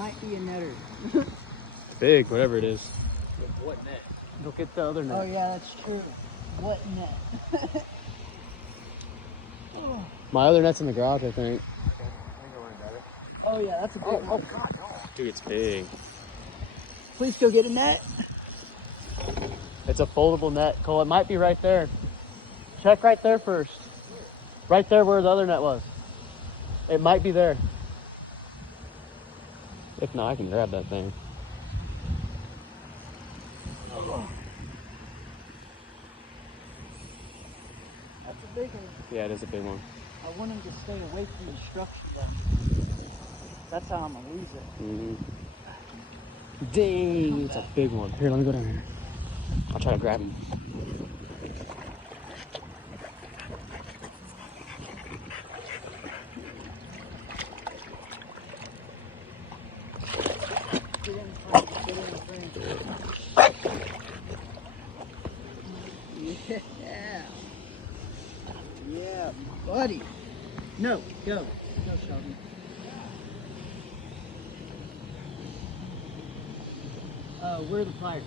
might be a netter. Big, whatever it is. What net? Go get the other net. Oh yeah, that's true. What net? Oh. My other net's in the garage, I think. Oh yeah, that's a big one. Oh God, no. Dude, it's big. Please go get a net. It's a foldable net. Cole, it might be right there. Check right there first. Right there where the other net was. It might be there. If not, I can grab that thing. That's a big one. Yeah, it is a big one. I want him to stay away from the structure though. That's how I'm gonna lose it. Mm-hmm. Dang, it's a big one. Here, let me go down here. I'll try to grab him. Get in front, get in front. Yeah. Yeah, buddy. No, go. Go, Sheldon. Where are the pliers?